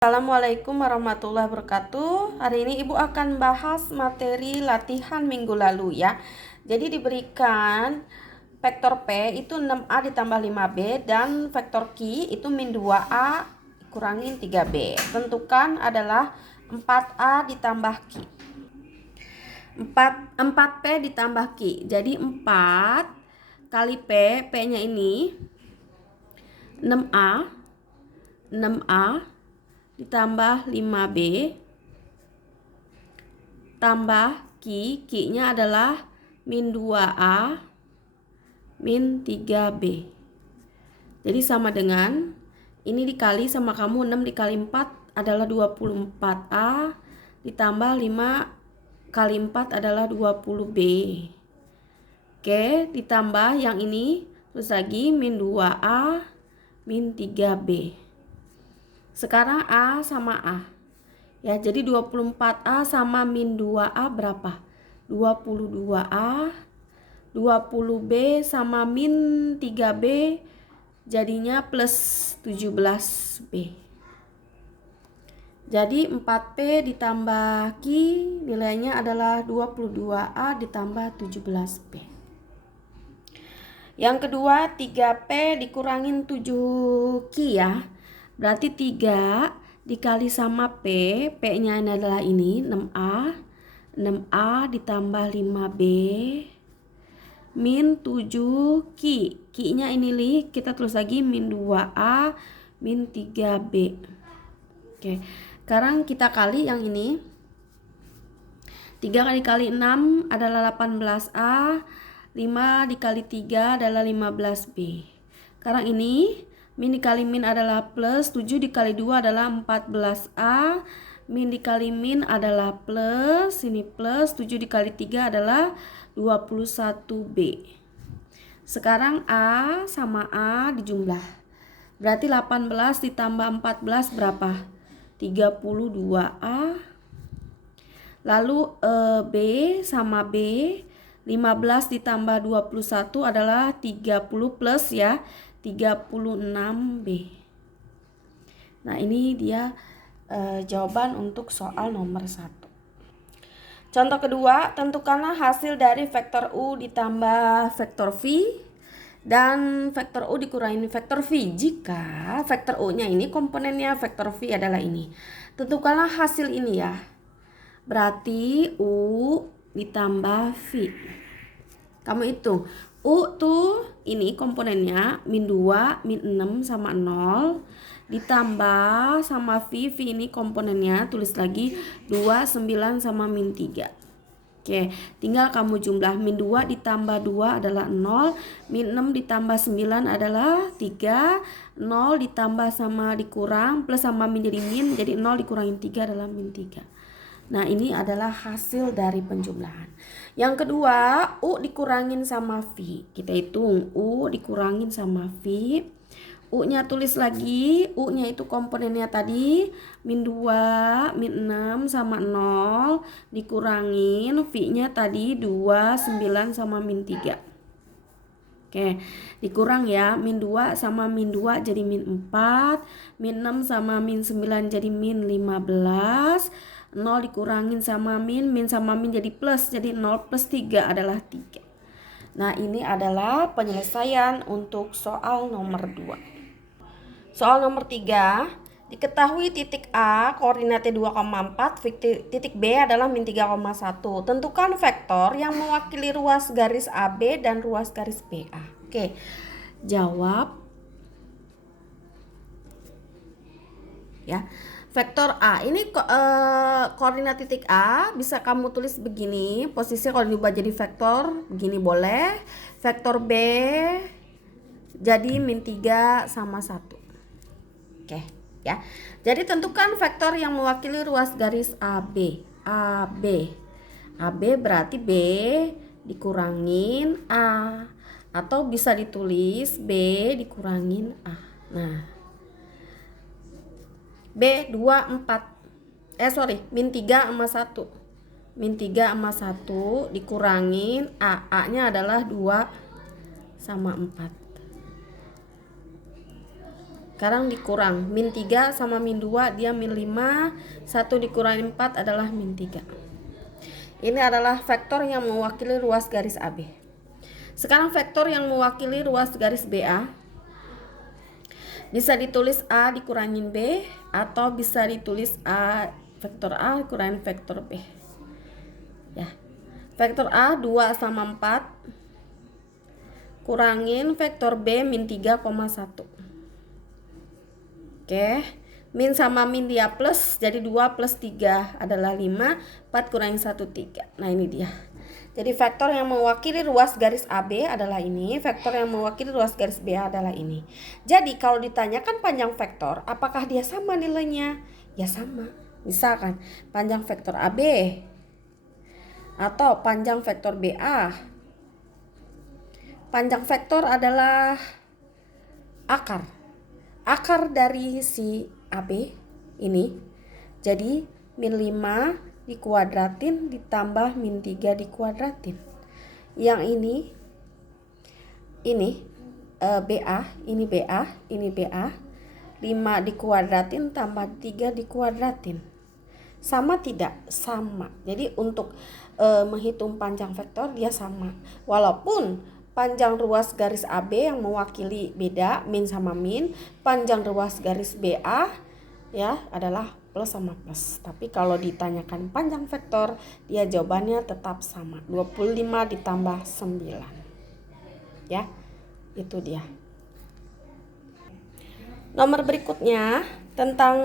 Assalamualaikum warahmatullahi wabarakatuh. Hari ini Ibu akan bahas materi latihan minggu lalu ya. Jadi diberikan vektor P itu 6A ditambah 5B dan vektor Q itu min 2A kurangin 3B. Tentukan adalah 4A ditambah Q. 4P ditambah Q. Jadi 4 kali P, P-nya ini 6A ditambah 5B tambah Q-nya adalah min 2A min 3B. Jadi sama dengan ini dikali sama kamu 6 dikali 4 adalah 24A ditambah 5 kali 4 adalah 20B. Oke, ditambah yang ini terus lagi min 2A min 3B. Sekarang A sama A. Ya, jadi 24A sama min 2A berapa? 22A. 20B sama min 3B jadinya plus 17B. Jadi 4P ditambah Q nilainya adalah 22A ditambah 17B. Yang kedua 3P dikurangin 7Q ya. Berarti 3 dikali sama P, P-nya adalah ini 6A ditambah 5B min 7Q. Q-nya ini kita tulis lagi min 2A min 3B. Oke, sekarang kita kali yang ini. 3 kali 6 adalah 18A, 5 dikali 3 adalah 15B. Sekarang ini min dikali min adalah plus, 7 dikali 2 adalah 14A, min dikali min adalah plus, ini plus, 7 dikali 3 adalah 21B. Sekarang A sama A dijumlah. Berarti 18 ditambah 14 berapa? 32A. Lalu B sama B, 15 ditambah 21 adalah 30 plus ya. 36B. Nah, ini dia jawaban untuk soal nomor 1. Contoh kedua, tentukanlah hasil dari vektor U ditambah vektor V dan vektor U dikurangi vektor V jika vektor U-nya ini komponennya vektor V adalah ini. Tentukanlah hasil ini ya. Berarti U ditambah V. Kamu hitung. U tuh ini komponennya min 2, min 6 sama 0 ditambah sama V ini komponennya tulis lagi 2, 9 sama min 3. Oke, tinggal kamu jumlah min 2 ditambah 2 adalah 0, min 6 ditambah 9 adalah 3, 0 ditambah sama dikurang plus sama min jadi min, jadi 0 dikurangin 3 adalah min 3. Nah, ini adalah hasil dari penjumlahan. Yang kedua, U dikurangin sama V. Kita hitung U dikurangin sama V. U-nya tulis lagi. U-nya itu komponennya tadi. Min 2, min 6 sama 0. Dikurangin. V-nya tadi 2, 9 sama min 3. Oke, dikurang ya. Min 2 sama min 2 jadi min 4. Min 6 sama min 9 jadi min 15. 0 dikurangin sama min sama min jadi plus, jadi 0 plus 3 adalah 3. Nah, ini adalah penyelesaian untuk soal nomor 2. Soal nomor 3, diketahui titik A koordinatnya 2,4, titik B adalah min 3,1. Tentukan vektor yang mewakili ruas garis AB dan ruas garis BA. Oke, jawab ya. Vektor A ini koordinat titik A bisa kamu tulis begini, posisi kalau diubah jadi vektor begini boleh. Vektor B jadi min 3 sama 1. Oke ya. Jadi tentukan vektor yang mewakili ruas garis AB. AB berarti B dikurangin A atau bisa ditulis B dikurangin A. Nah, B 2, 4 min 3 sama 1. Min 3 sama 1 dikurangin A nya adalah 2 sama 4. Sekarang dikurang, min 3 sama min 2 dia min 5, 1 dikurangi 4 adalah min 3. Ini adalah vektor yang mewakili ruas garis AB. Sekarang vektor yang mewakili ruas garis BA bisa ditulis A dikurangin B, atau bisa ditulis vektor A dikurangin vektor B. Ya. Vektor A 2 sama 4 kurangin vektor B min 3,1. Oke, min sama min dia plus, jadi 2 plus 3 adalah 5, 4 kurangi 1, 3. Nah ini dia. Jadi vektor yang mewakili ruas garis AB adalah ini, vektor yang mewakili ruas garis BA adalah ini. Jadi kalau ditanyakan panjang vektor, apakah dia sama nilainya? Ya sama. Misalkan panjang vektor AB atau panjang vektor BA. Panjang vektor adalah akar dari si AB ini. Jadi min 5 dikuadratin ditambah min 3 dikuadratin. Yang ini BA, ini BA, ini BA. 5 dikuadratin tambah 3 dikuadratin. Sama tidak? Sama. Jadi untuk menghitung panjang vektor dia sama. Walaupun panjang ruas garis AB yang mewakili beda, min sama min. Panjang ruas garis BA ya adalah plus sama plus. Tapi kalau ditanyakan panjang vektor, dia jawabannya tetap sama. 25 ditambah 9. Ya, itu dia. Nomor berikutnya tentang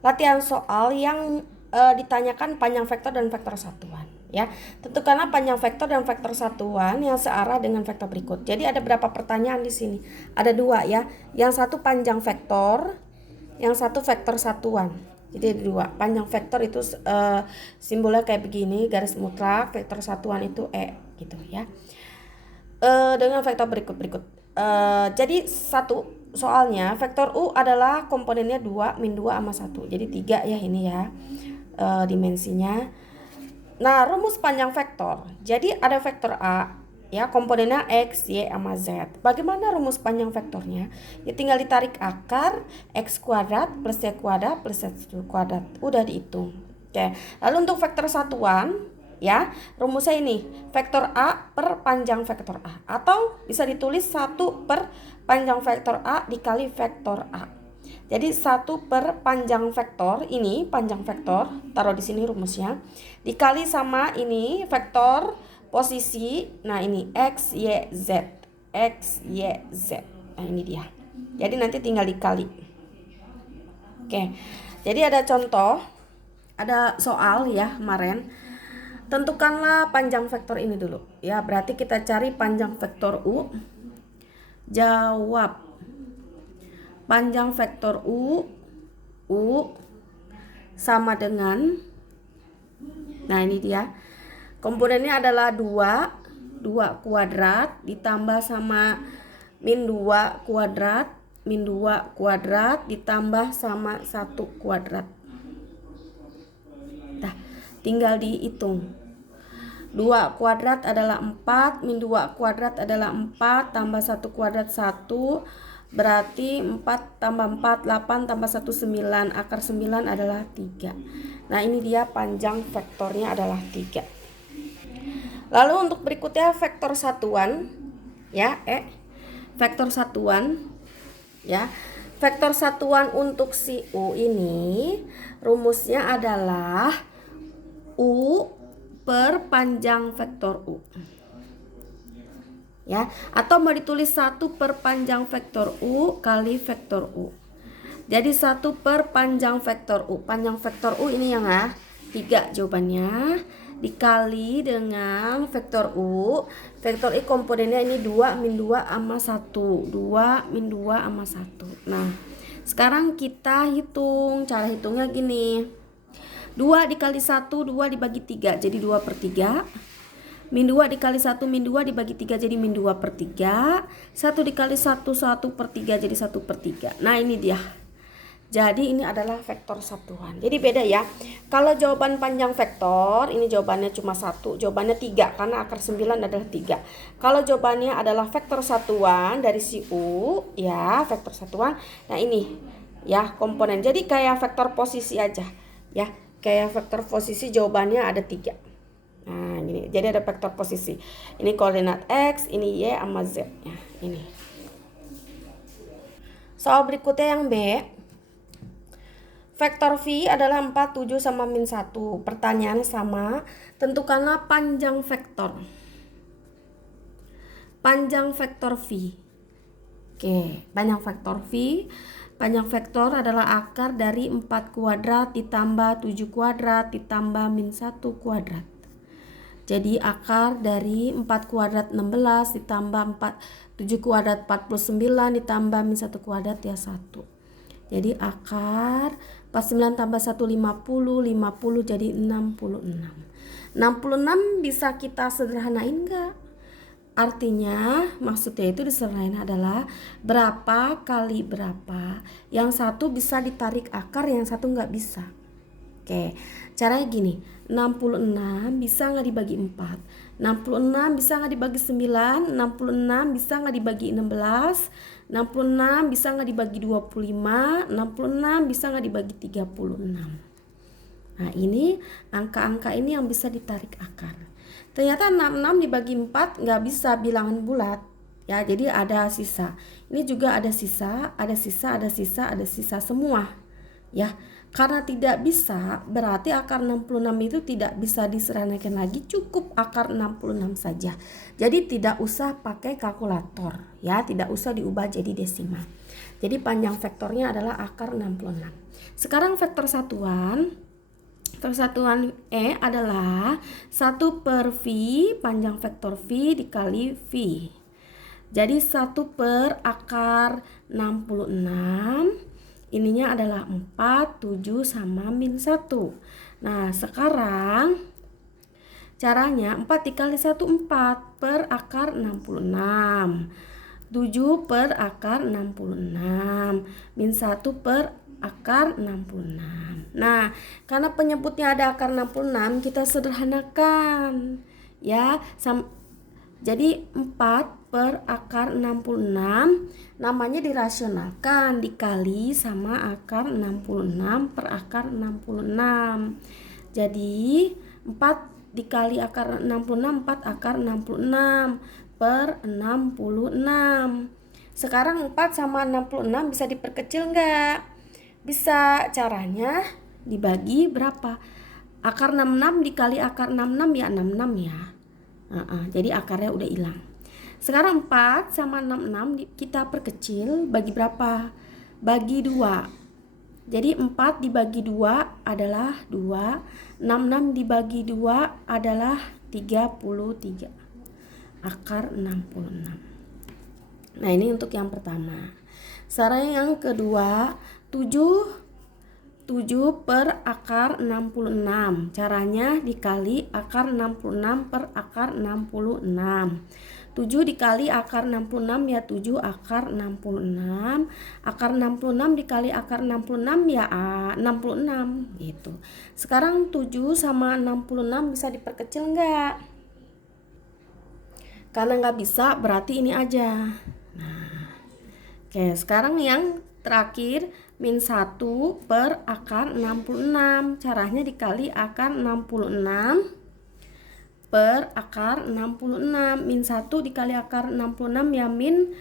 latihan soal yang ditanyakan panjang vektor dan vektor satuan. Ya, tentukanlah panjang vektor dan vektor satuan yang searah dengan vektor berikut. Jadi ada berapa pertanyaan di sini? Ada 2 ya. Yang satu panjang vektor, yang satu vektor satuan. Jadi ada 2. Panjang vektor itu simbolnya kayak begini, garis mutlak. Vektor satuan itu gitu ya. Dengan vektor berikut. Jadi satu soalnya vektor U adalah komponennya 2, min 2 sama 1. Jadi 3 ya ini ya dimensinya. Nah, rumus panjang vektor. Jadi ada vektor A ya, komponennya X, Y, sama Z. Bagaimana rumus panjang vektornya? Ya tinggal ditarik akar X kuadrat plus Y kuadrat plus Z kuadrat. Udah dihitung. Oke. Lalu untuk vektor satuan ya, rumusnya ini vektor A per panjang vektor A, atau bisa ditulis 1 per panjang vektor A dikali vektor A. Jadi 1 per panjang vektor, ini panjang vektor, taruh di sini rumusnya, dikali sama ini vektor posisi, nah ini X, Y, Z, X, Y, Z. Nah ini dia. Jadi nanti tinggal dikali. Oke, jadi ada contoh, ada soal ya kemarin. Tentukanlah panjang vektor ini dulu. Ya, berarti kita cari panjang vektor U. Jawab. Panjang vektor U sama dengan, nah ini dia, komponennya adalah 2 kuadrat ditambah sama min 2 kuadrat, min 2 kuadrat ditambah sama 1 kuadrat. Nah, tinggal dihitung. 2 kuadrat adalah 4, min 2 kuadrat adalah 4, tambah 1 kuadrat 1, berarti 4 tambah 4, 8 tambah 1, 9. Akar 9 adalah 3. Nah ini dia panjang vektornya adalah 3. Lalu untuk berikutnya vektor satuan ya, vektor satuan ya. Vektor satuan untuk si U ini rumusnya adalah U per panjang vektor U. Ya, atau mau ditulis 1 per panjang vektor U kali vektor U. Jadi 1 per panjang vektor U. Panjang vektor U ini yang 3 jawabannya, dikali dengan vektor U. Vektor I komponennya ini 2 min 2 sama 1. 2 min 2 sama 1. Nah, sekarang kita hitung. Cara hitungnya gini. 2 dikali 1, 2 dibagi 3, jadi 2 per 3. Min 2 dikali 1, min 2 dibagi 3, jadi min 2 per 3. 1 dikali 1, 1 per 3, jadi 1 per 3. Nah ini dia. Jadi ini adalah vektor satuan. Jadi beda ya. Kalau jawaban panjang vektor, ini jawabannya cuma 1, jawabannya 3 karena akar 9 adalah 3. Kalau jawabannya adalah vektor satuan dari si U, ya, vektor satuan. Nah, ini ya komponen. Jadi kayak vektor posisi aja, ya. Kayak vektor posisi jawabannya ada 3. Nah, gini. Jadi ada vektor posisi. Ini koordinat X, ini Y sama Z. Ya, ini. Soal berikutnya yang B. Vektor V adalah 4, 7, sama min 1. Pertanyaan sama, tentukanlah panjang vektor. Panjang vektor V. Oke, panjang vektor V. Panjang vektor adalah akar dari 4 kuadrat ditambah 7 kuadrat ditambah min 1 kuadrat. Jadi akar dari 4 kuadrat 16 ditambah 7 kuadrat 49 ditambah min 1 kuadrat ya 1. Jadi akar 49 tambah 1 50, 50 jadi 66. 66 bisa kita sederhanain enggak? Artinya maksudnya itu disederhanain adalah berapa kali berapa. Yang satu bisa ditarik akar, yang satu enggak bisa. Oke, caranya gini, 66 bisa nggak dibagi 4, 66 bisa nggak dibagi 9, 66 bisa nggak dibagi 16, 66 bisa nggak dibagi 25, 66 bisa nggak dibagi 36. Nah, ini angka-angka ini yang bisa ditarik akar. Ternyata 66 dibagi 4 nggak bisa bilangan bulat. Ya, jadi ada sisa. Ini juga ada sisa, ada sisa, ada sisa, ada sisa semua. Ya, karena tidak bisa, berarti akar 66 itu tidak bisa disederhanakan lagi, cukup akar 66 saja. Jadi tidak usah pakai kalkulator, ya, tidak usah diubah jadi desimal. Jadi panjang vektornya adalah akar 66. Sekarang vektor satuan. Vektor satuan E adalah 1 per V, panjang vektor V dikali V. Jadi 1 per akar 66. Ininya adalah 4, 7, sama min 1. Nah, sekarang caranya 4 dikali 1, 4 per akar 66. 7 per akar 66. Min 1 per akar 66. Nah, karena penyebutnya ada akar 66, kita sederhanakan. Ya, jadi 4 per akar 66 namanya dirasionalkan dikali sama akar 66 per akar 66. Jadi 4 dikali akar 66, 4 akar 66 per 66. Sekarang 4 sama 66 bisa diperkecil enggak? Bisa. Caranya dibagi berapa? Akar 66 dikali akar 66 ya 66 ya. Jadi akarnya udah hilang. Sekarang 4 sama 66 kita perkecil, bagi berapa? Bagi 2. Jadi 4 dibagi 2 adalah 2, 66 dibagi 2 adalah 33. Akar 66. Nah, ini untuk yang pertama. Sekarang yang kedua, 7 per akar 66. Caranya dikali akar 66 per akar 66. 7 dikali akar 66 ya 7 akar 66. Akar 66 dikali akar 66 ya 66 gitu. Sekarang 7 sama 66 bisa diperkecil enggak? Karena enggak bisa berarti ini aja. Nah, oke, sekarang yang terakhir min 1 per akar 66. Caranya dikali akar 66 per akar 66. Min 1 dikali akar 66 ya min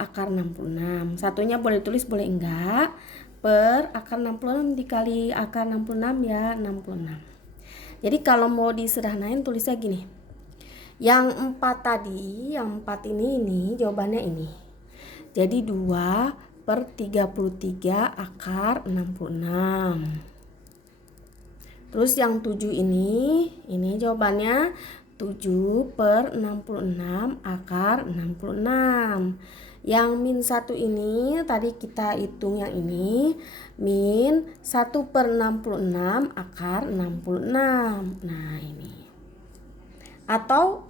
akar 66. Satunya boleh tulis boleh enggak. Per akar 66 dikali akar 66 ya 66. Jadi kalau mau disederhanain tulisnya gini. Yang 4 tadi, yang 4 ini jawabannya ini. Jadi 2 per 33 akar 66. Terus yang 7 ini jawabannya 7 per 66 akar 66. Yang min 1 ini tadi kita hitung yang ini, min 1 per 66 akar 66. Nah, ini. Atau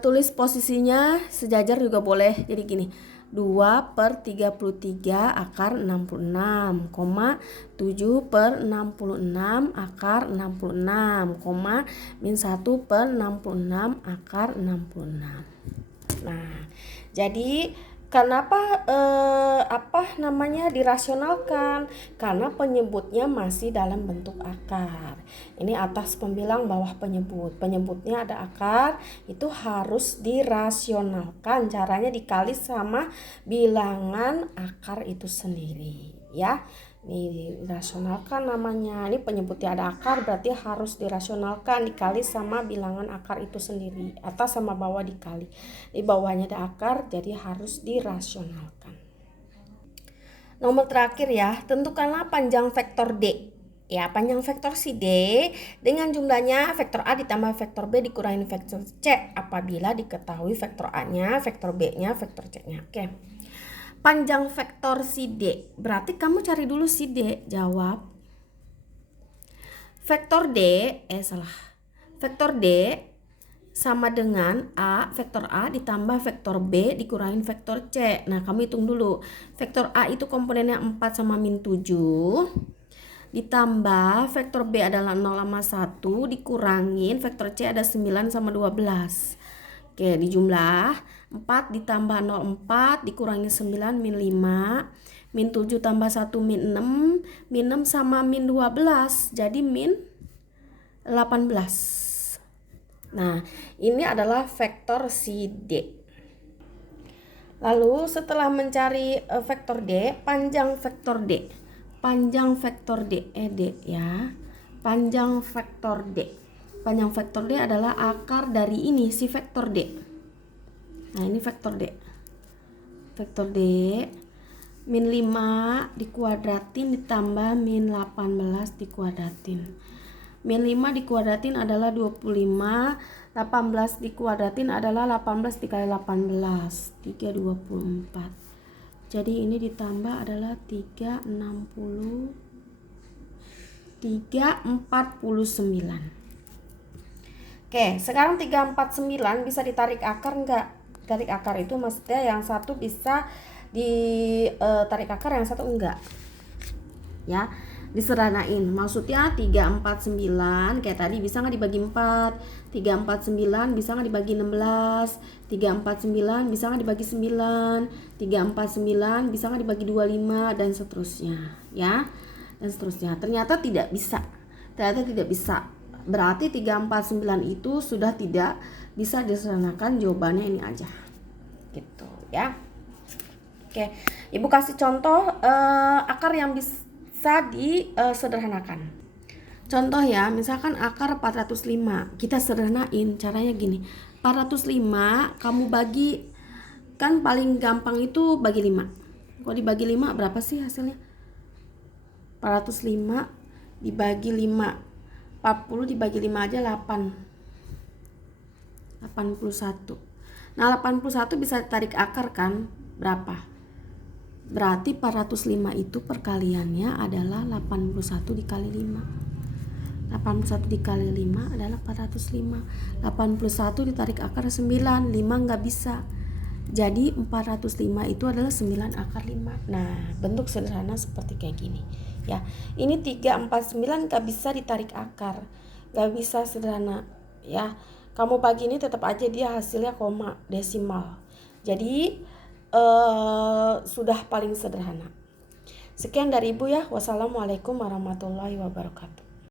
tulis posisinya sejajar juga boleh. Jadi gini, 2/33 akar 66, 7/66 akar 66, min 1/66 akar 66. Nah, jadi kenapa dirasionalkan? Karena penyebutnya masih dalam bentuk akar. Ini atas pembilang, bawah penyebut. Penyebutnya ada akar, itu harus dirasionalkan. Caranya dikali sama bilangan akar itu sendiri, ya. Ini dirasionalkan namanya. Ini penyebutnya ada akar, berarti harus dirasionalkan, dikali sama bilangan akar itu sendiri. Atas sama bawah dikali. Di bawahnya ada akar, jadi harus dirasionalkan. Nomor terakhir ya, tentukanlah panjang vektor D. Ya, panjang vektor si D dengan jumlahnya vektor A ditambah vektor B dikurangi vektor C apabila diketahui vektor A-nya, vektor B-nya, vektor C-nya. Oke. Panjang vektor si D. Berarti kamu cari dulu si D. Jawab. Vektor D, Vektor D sama dengan vektor A ditambah vektor B dikurangin vektor C. Nah, kamu hitung dulu. Vektor A itu komponennya 4 sama min 7. Ditambah vektor B adalah 0 sama 1. Dikurangin vektor C ada 9 sama 12. Oke, dijumlah 4 ditambah 0 4 dikurangi 9 min 5, min 7 tambah 1 min 6, min 6 sama min 12 jadi min 18. Nah, ini adalah vektor si D. Lalu setelah mencari vektor D, panjang vektor D. Panjang vektor D, D ya. Panjang vektor D. Panjang vektor D adalah akar dari ini si vektor D. Nah, ini vektor D. Vektor D min 5 dikuadratin ditambah min 18 dikuadratin. Min 5 dikuadratin adalah 25, 18 dikuadratin adalah 18 dikali 18, 324. Jadi ini ditambah adalah 349. Oke, sekarang 349 bisa ditarik akar enggak? Tarik akar itu maksudnya yang satu bisa ditarik akar, yang satu enggak. Ya, disederhanain. Maksudnya 349 kayak tadi bisa enggak dibagi 4? 349 bisa enggak dibagi 16? 349 bisa enggak dibagi 9? 349 bisa enggak dibagi 25 dan seterusnya, ya. Dan seterusnya. Ternyata tidak bisa. Berarti 349 itu sudah tidak bisa disederhanakan, jawabannya ini aja. Gitu ya. Oke, Ibu kasih contoh akar yang bisa disederhanakan. Contoh ya, misalkan akar 405. Kita sederhanain, caranya gini. 405 kamu bagi, kan paling gampang itu bagi 5. Kalau dibagi 5 berapa sih hasilnya? 405 dibagi 5. 40 dibagi 5 aja 81. Nah, 81 bisa ditarik akar kan? Berapa? Berarti 405 itu perkaliannya adalah 81 dikali 5. 81 dikali 5 adalah 405. 81 ditarik akar 9, 5 nggak bisa. Jadi 405 itu adalah 9 akar 5. Nah, bentuk sederhana seperti kayak gini. Ya, ini 349 gak bisa ditarik akar, gak bisa sederhana. Ya, kamu bagi ini tetap aja dia hasilnya koma desimal. Jadi sudah paling sederhana. Sekian dari Ibu ya. Wassalamualaikum warahmatullahi wabarakatuh.